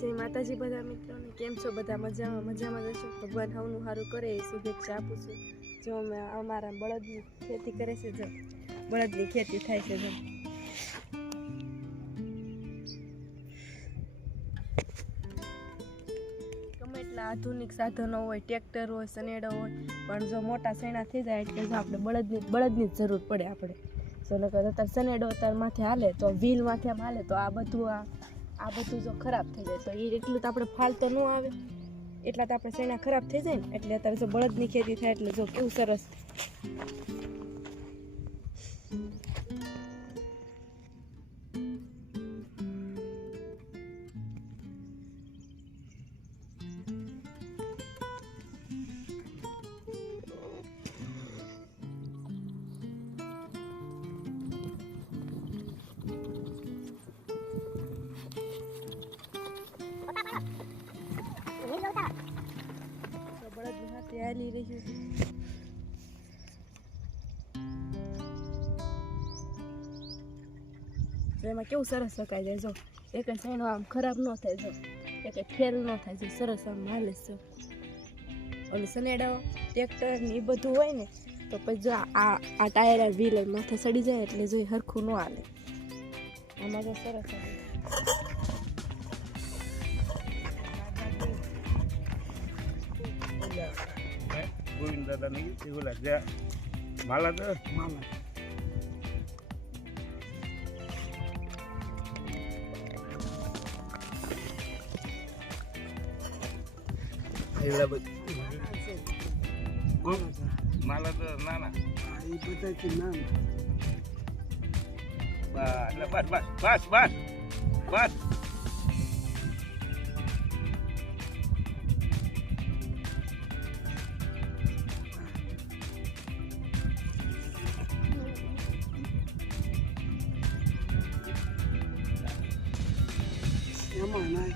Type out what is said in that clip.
જય માતાજી બધા મિત્રોને. કેમ છો બધા? મજામાં? મજામાં જશો ભગવાન હવનું સારું કરે એ શુભેચ્છા આપું છું. જો અમે અમારા બળદની ખેતી કરે છે જો. બળદની ખેતી થાય છે જો. આધુનિક સાધનો હોય, ટ્રેક્ટર હોય સનેડો હોય, પણ જો મોટા સૈણા થઈ જાય એટલે જો આપણે બળદની બળદની જ જરૂર પડે આપણે. જો નકર અત્યારે સનેડો અત્યારે માથે હાલે તો વ્હીલ માથે હાલે તો આ બધું આ આ બધું જો ખરાબ થઈ જાય, તો એ એટલું તો આપણે ફાલ તો ન આવે. એટલા તો આપણે શેણા ખરાબ થઈ જાય ને, એટલે અત્યારે જો બળદની ખેતી થાય એટલે જો કેવું સરસ. હાલી રહ્યું છે એમાં કેવું સરસ શકાય જાય જો એક સાઈનો આમ ખરાબ ન થાય જો એક ફેલ ન થાય જો સરસ આમ હાલે છે અને સનેડા ટ્રેક્ટર ને એ બધું હોય ને તો પછી જો આ આ ટાયર વ્હીલ માથે સડી જાય એટલે જો હરખું ન હાલે આમાં તો સરસ હાલે Govind gawin tadi lang ito wala dya mala na mala ay labot kung mala na nana bas bas bas bas Come on, I.